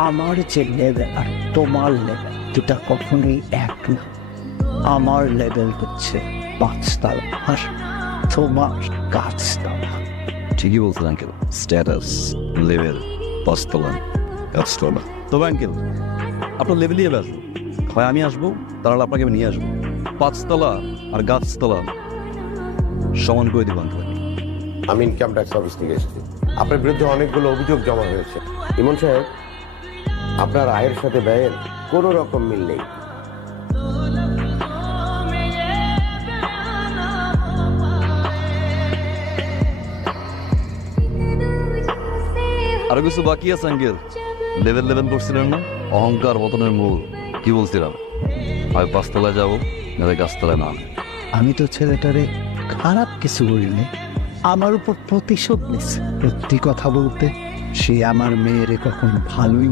আমার যে লেভেল আর তোমার লেভেল দুটা কখনোই এক না। আমার লেভেল হচ্ছে 5 তলা আর তোমার গাছতলা। ঠিকই বলছেন আঙ্কেল, স্ট্যাটাস লেভেল 5 তলা গাছতলা। তবে আঙ্কেল আপনার লেভেলই এবার হয় আমি আসবো, তাহলে আপনাকে আমি নিয়ে আসবো। 5 তলা আর গাছতলা সমান করে দিব আঙ্কেল। আমি ইনকাম ট্যাক্স অফিস থেকে এসেছি। আপনার বিরুদ্ধে অনেকগুলো অভিযোগ জমা হয়েছে। ইমন সাহেব, আপনার আয়ের সাথে ব্যয়ের কোনো রকম মিল নেই। আরো কিছু বাকি আছে আঙ্কেল। লেভেল করছিলেন না, অহংকার পতনের মূল। কি বলছিলাম, হয় 5 তলায় যাবো, নাহলে গাছতলায় না। আমি তো ছেলেটারে খারাপ কিছু বলিনি, আমার উপর প্রতিশোধ নিচ্ছে। সত্যি কথা বলতে সে আমার মেয়েরে কখন ভালোই